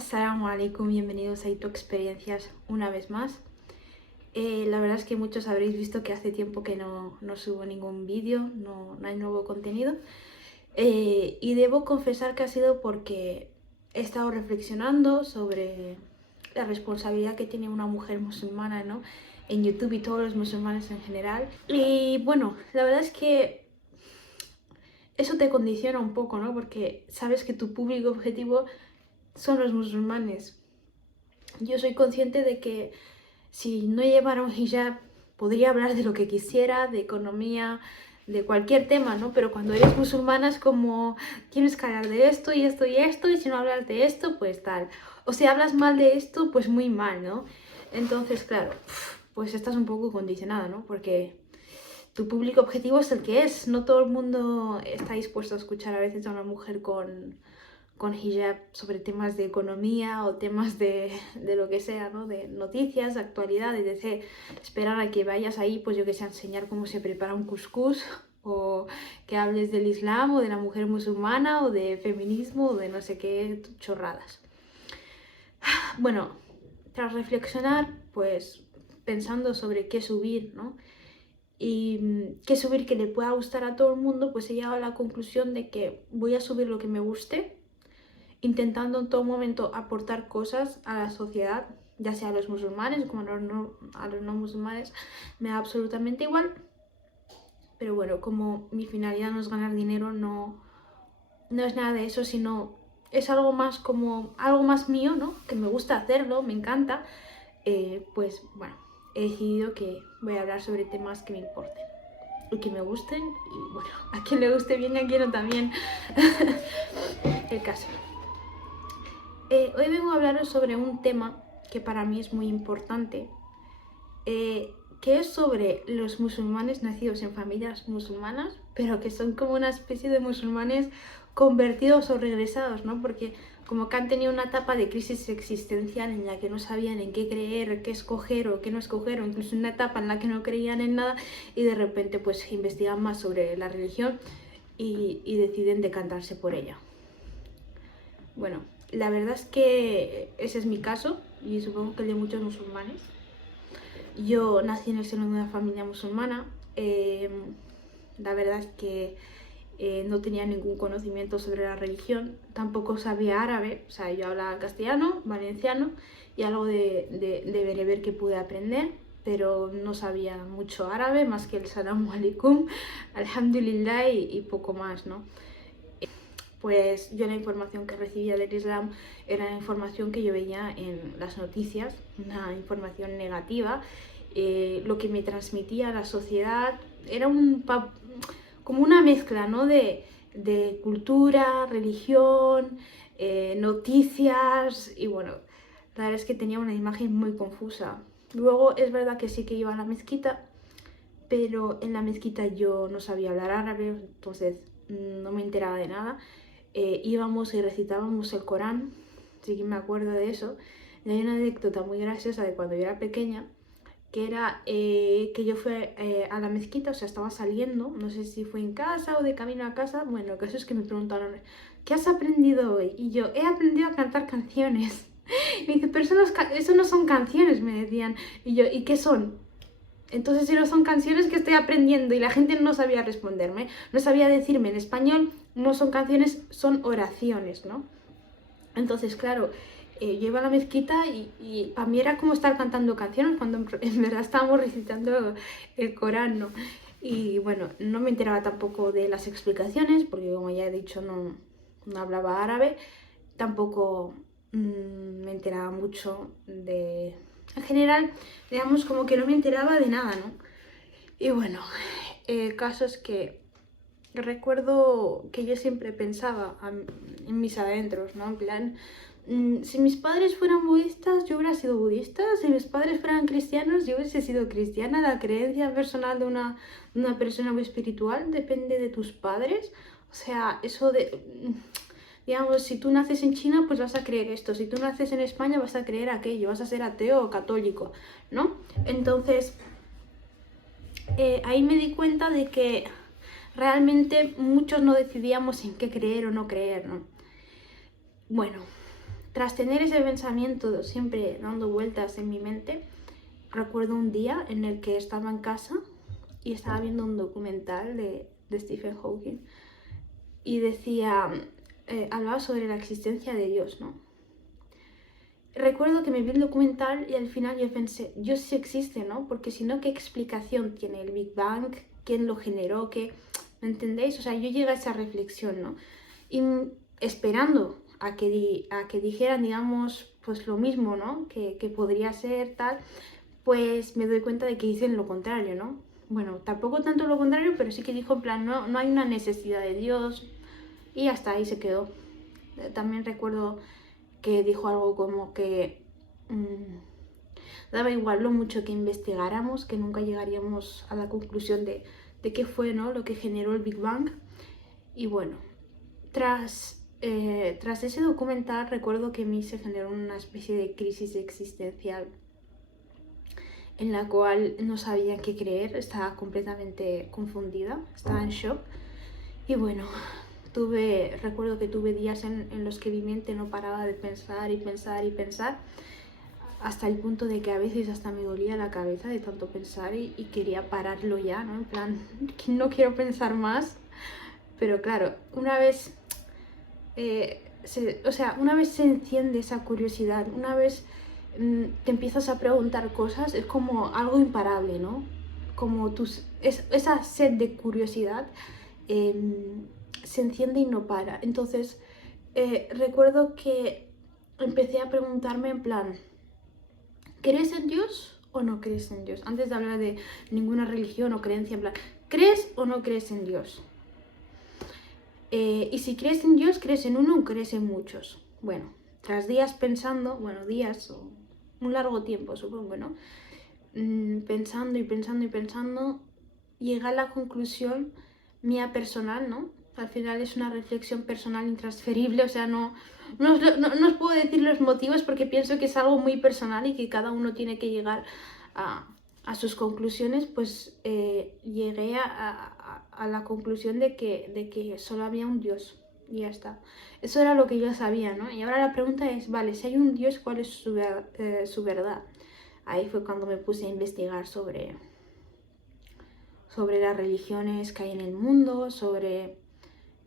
Assalamu alaikum, bienvenidos a Ito Experiencias una vez más. La verdad es que muchos habréis visto que hace tiempo que no subo ningún vídeo, no hay nuevo contenido. Y debo confesar que ha sido porque he estado reflexionando sobre la responsabilidad que tiene una mujer musulmana, ¿no?, en YouTube y todos los musulmanes en general. Y bueno, la verdad es que eso te condiciona un poco, ¿no? Porque sabes que tu público objetivo son los musulmanes. Yo soy consciente de que si no llevara un hijab podría hablar de lo que quisiera, de economía, de cualquier tema, ¿no? Pero cuando eres musulmana es como tienes que hablar de esto y esto y esto, y si no hablas de esto, pues tal. O si hablas mal de esto, pues muy mal, ¿no? Entonces, claro, pues estás un poco condicionada, ¿no? Porque tu público objetivo es el que es. No todo el mundo está dispuesto a escuchar a veces a una mujer con hijab sobre temas de economía o temas de lo que sea, ¿no? De noticias, actualidad, etc. Esperar a que vayas ahí, pues yo que sé, a enseñar cómo se prepara un cuscús, o que hables del Islam o de la mujer musulmana o de feminismo o de no sé qué chorradas. Bueno, tras reflexionar, pues pensando sobre qué subir, ¿no? Y qué subir que le pueda gustar a todo el mundo, pues he llegado a la conclusión de que voy a subir lo que me guste, intentando en todo momento aportar cosas a la sociedad, ya sea a los musulmanes como a los no musulmanes, me da absolutamente igual. Pero bueno, como mi finalidad no es ganar dinero, no es nada de eso, sino es algo más como algo más mío, ¿no? Que me gusta hacerlo, me encanta. Pues bueno, he decidido que voy a hablar sobre temas que me importen y que me gusten, y bueno, a quien le guste bien, a quien no también. El caso. Hoy vengo a hablaros sobre un tema que para mí es muy importante, que es sobre los musulmanes nacidos en familias musulmanas, pero que son como una especie de musulmanes convertidos o regresados, ¿no? Porque como que han tenido una etapa de crisis existencial en la que no sabían en qué creer, qué escoger o qué no escoger, o incluso una etapa en la que no creían en nada y de repente pues investigan más sobre la religión y deciden decantarse por ella. Bueno, la verdad es que ese es mi caso y supongo que el de muchos musulmanes. Yo nací en el seno de una familia musulmana. La verdad es que no tenía ningún conocimiento sobre la religión, tampoco sabía árabe, o sea, yo hablaba castellano, valenciano y algo de bereber que pude aprender, pero no sabía mucho árabe, más que el salamu alaikum, alhamdulillah y poco más, ¿no? Pues yo la información que recibía del Islam era la información que yo veía en las noticias, una información negativa. Lo que me transmitía la sociedad era como una mezcla, ¿no?, de cultura, religión, noticias, y bueno, la verdad es que tenía una imagen muy confusa. Luego es verdad que sí que iba a la mezquita, pero en la mezquita yo no sabía hablar árabe, entonces no me enteraba de nada. Íbamos y recitábamos el Corán, sí que me acuerdo de eso. Y hay una anécdota muy graciosa de cuando yo era pequeña, que era que yo fui a la mezquita, o sea, estaba saliendo, no sé si fue en casa o de camino a casa. Bueno, el caso es que me preguntaron, ¿qué has aprendido hoy? Y yo, he aprendido a cantar canciones. Y me dice, pero eso no son canciones, me decían. Y yo, ¿y qué son? Entonces, si no son canciones, que estoy aprendiendo? Y la gente no sabía responderme, no sabía decirme en español, no son canciones, son oraciones, ¿no? Entonces, claro, yo iba a la mezquita y para mí era como estar cantando canciones cuando en verdad estábamos recitando el Corán, ¿no? Y bueno, no me enteraba tampoco de las explicaciones, porque como ya he dicho, no hablaba árabe, tampoco me enteraba mucho de... En general, digamos, como que no me enteraba de nada, ¿no? Y bueno, el caso es que recuerdo que yo siempre pensaba en mis adentros, ¿no? En plan, si mis padres fueran budistas, yo hubiera sido budista. Si mis padres fueran cristianos, yo hubiese sido cristiana. La creencia personal de una persona muy espiritual depende de tus padres. O sea, eso de... Digamos, si tú naces en China, pues vas a creer esto. Si tú naces en España, vas a creer aquello. Vas a ser ateo o católico, ¿no? Entonces, ahí me di cuenta de que realmente muchos no decidíamos en qué creer o no creer, ¿no? Bueno, Tras tener ese pensamiento siempre dando vueltas en mi mente, recuerdo un día en el que estaba en casa y estaba viendo un documental de Stephen Hawking y decía, hablaba sobre la existencia de Dios, ¿no? Recuerdo que me vi el documental y al final yo pensé, Dios sí existe, ¿no? Porque si no, ¿qué explicación tiene el Big Bang? ¿Quién lo generó? ¿Me entendéis? O sea, yo llegué a esa reflexión, ¿no? Y esperando a que dijeran, digamos, pues lo mismo, ¿no? Que podría ser tal, pues me doy cuenta de que dicen lo contrario, ¿no? Bueno, tampoco tanto lo contrario, pero sí que dijo en plan, no hay una necesidad de Dios y hasta ahí se quedó. También recuerdo que dijo algo como que daba igual lo mucho que investigáramos, que nunca llegaríamos a la conclusión de qué fue, ¿no? Lo que generó el Big Bang. Y bueno, tras ese documental recuerdo que a mí se generó una especie de crisis existencial en la cual no sabía qué creer, estaba completamente confundida, estaba en shock. Y bueno, recuerdo que tuve días en los que mi mente no paraba de pensar y pensar y pensar, hasta el punto de que a veces hasta me dolía la cabeza de tanto pensar y quería pararlo ya, ¿no? En plan, no quiero pensar más. Pero claro, una vez una vez se enciende esa curiosidad, una vez te empiezas a preguntar cosas, es como algo imparable, ¿no? Como esa sed de curiosidad se enciende y no para. Entonces, recuerdo que empecé a preguntarme en plan, ¿crees en Dios o no crees en Dios? Antes de hablar de ninguna religión o creencia, en plan, ¿crees o no crees en Dios? Y si crees en Dios, ¿crees en uno o crees en muchos? Bueno, tras días pensando, días o un largo tiempo, supongo, ¿no? Pensando y pensando y pensando, llegué a la conclusión mía personal, ¿no? Al final es una reflexión personal intransferible, o sea, no os puedo decir los motivos porque pienso que es algo muy personal y que cada uno tiene que llegar a sus conclusiones. Pues llegué a la conclusión de que solo había un Dios y ya está. Eso era lo que yo sabía, ¿no? Y ahora la pregunta es, vale, si hay un Dios, ¿cuál es su verdad? Ahí fue cuando me puse a investigar sobre las religiones que hay en el mundo, sobre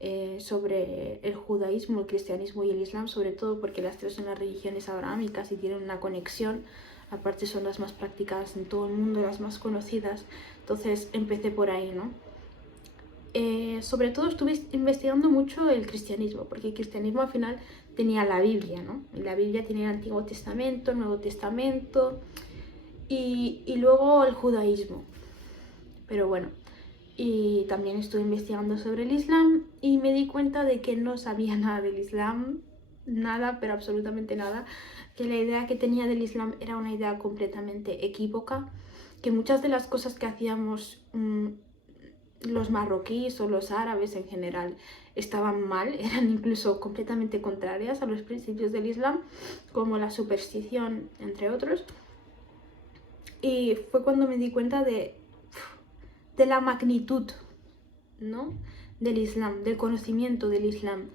el judaísmo, el cristianismo y el islam, sobre todo porque las tres son las religiones abrahámicas y tienen una conexión. Aparte son las más practicadas en todo el mundo, las más conocidas. Entonces empecé por ahí, ¿no? Sobre todo estuve investigando mucho el cristianismo, porque el cristianismo al final tenía la Biblia, ¿no? Y la Biblia tenía el Antiguo Testamento, el Nuevo Testamento y luego el judaísmo. Pero bueno, y también estuve investigando sobre el Islam y me di cuenta de que no sabía nada del Islam, nada, pero absolutamente nada, que la idea que tenía del Islam era una idea completamente equívoca, que muchas de las cosas que hacíamos los marroquíes o los árabes en general estaban mal, eran incluso completamente contrarias a los principios del Islam, como la superstición, entre otros. Y fue cuando me di cuenta de la magnitud, ¿no? Del Islam, del conocimiento del Islam.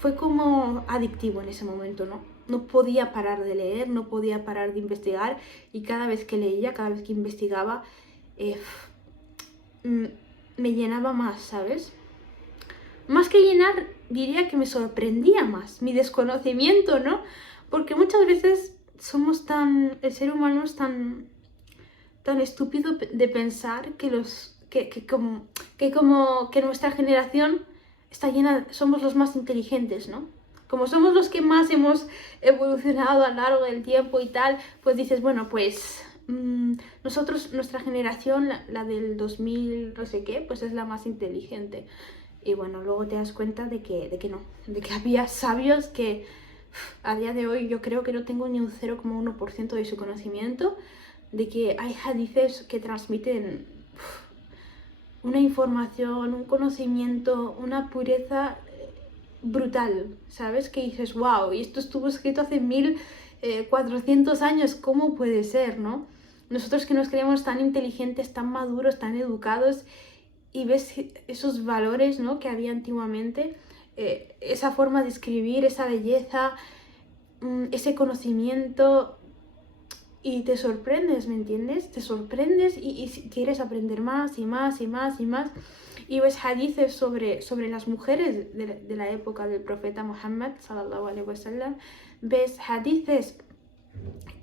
Fue como adictivo en ese momento, ¿no? No podía parar de leer, no podía parar de investigar y cada vez que leía, cada vez que investigaba, me llenaba más, ¿sabes? Más que llenar, diría que me sorprendía más mi desconocimiento, ¿no? Porque muchas veces el ser humano es tan estúpido de pensar que nuestra generación está llena, somos los más inteligentes, ¿no? Como somos los que más hemos evolucionado a lo largo del tiempo y tal, pues dices, bueno, pues nuestra generación, la del 2000 no sé qué, pues es la más inteligente. Y bueno, luego te das cuenta de que no, de que había sabios que a día de hoy yo creo que no tengo ni un 0,1% de su conocimiento, de que hay hadices que transmiten una información, un conocimiento, una pureza brutal, ¿sabes? Que dices, wow, y esto estuvo escrito hace 1400 años, ¿cómo puede ser, no? Nosotros que nos creemos tan inteligentes, tan maduros, tan educados, y ves esos valores, ¿no?, que había antiguamente, esa forma de escribir, esa belleza, ese conocimiento, y te sorprendes, ¿me entiendes? Te sorprendes y quieres aprender más y más y más y más. Y ves hadices sobre las mujeres de la época del profeta Muhammad, sallallahu alaihi wasallam. Ves hadices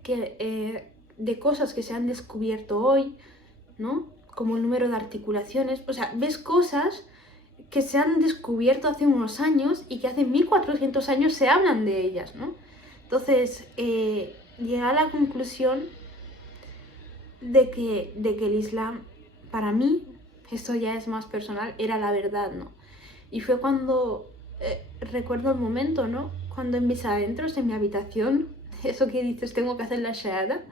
de cosas que se han descubierto hoy, ¿no? Como el número de articulaciones. O sea, ves cosas que se han descubierto hace unos años y que hace 1400 años se hablan de ellas, ¿no? Entonces, llegué a la conclusión de que el Islam, para mí, esto ya es más personal, era la verdad, ¿no? Y fue cuando, recuerdo el momento, ¿no? Cuando en mis adentros, en mi habitación, eso que dices, tengo que hacer la shahada,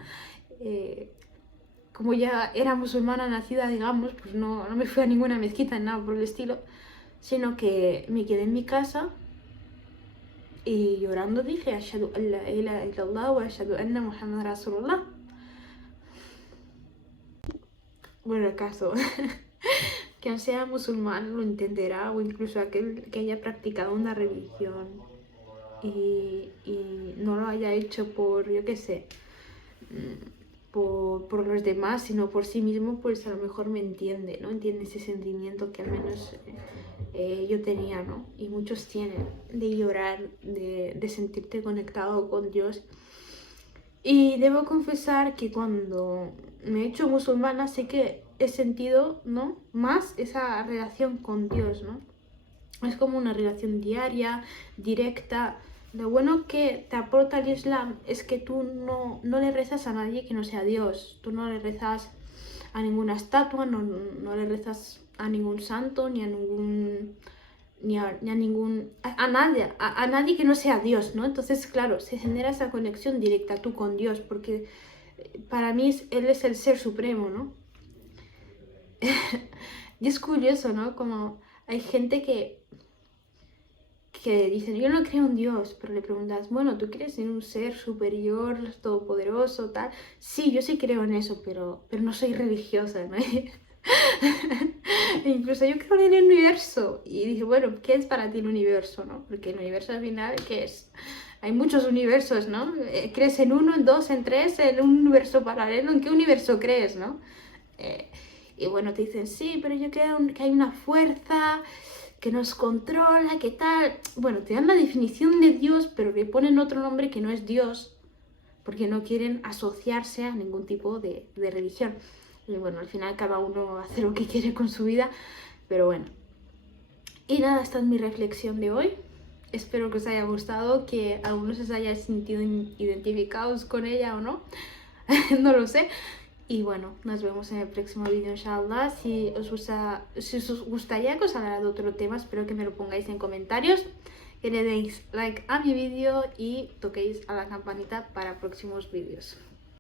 como ya era musulmana nacida, digamos, pues no me fui a ninguna mezquita, nada por el estilo, sino que me quedé en mi casa y llorando dije, Ashhadu an la ilaha illallah wa ashhadu anna Muhammad Rasulullah. Bueno, acaso, quien sea musulmán lo entenderá, o incluso aquel que haya practicado una religión y no lo haya hecho por, yo qué sé, por los demás, sino por sí mismo, pues a lo mejor me entiende, ¿no? Entiende ese sentimiento que al menos yo tenía, ¿no? Y muchos tienen, de llorar, de sentirte conectado con Dios. Y debo confesar que cuando me he hecho musulmana sí que he sentido, ¿no?, más esa relación con Dios, ¿no? Es como una relación diaria, directa. Lo bueno que te aporta el Islam es que tú no le rezas a nadie que no sea Dios. Tú no le rezas a ninguna estatua, no le rezas a ningún santo, ni a ningún... a nadie que no sea Dios, ¿no? Entonces, claro, se genera esa conexión directa tú con Dios, porque para mí Él es el ser supremo, ¿no? Y es curioso, ¿no? Como hay gente que dicen, yo no creo en Dios, pero le preguntas, bueno, ¿tú crees en un ser superior, todopoderoso, tal? Sí, yo sí creo en eso, pero no soy religiosa, ¿no? Incluso yo creo en el universo. Y dije, bueno, ¿qué es para ti el universo, no? Porque el universo al final, ¿qué es? Hay muchos universos, ¿no? ¿Crees en uno, en dos, en tres, en un universo paralelo? ¿En qué universo crees, no? Y bueno, te dicen, sí, pero yo creo que hay una fuerza que nos controla, que tal. Bueno, te dan la definición de Dios, pero le ponen otro nombre que no es Dios, porque no quieren asociarse a ningún tipo de religión. Y bueno, al final cada uno hace lo que quiere con su vida, pero bueno. Y nada, esta es mi reflexión de hoy. Espero que os haya gustado, que algunos os hayáis sentido identificados con ella o no. No lo sé. Y bueno, nos vemos en el próximo vídeo, inshallah. Si os gustaría que os hablara de otro tema, espero que me lo pongáis en comentarios, que le deis like a mi vídeo y toquéis a la campanita para próximos vídeos.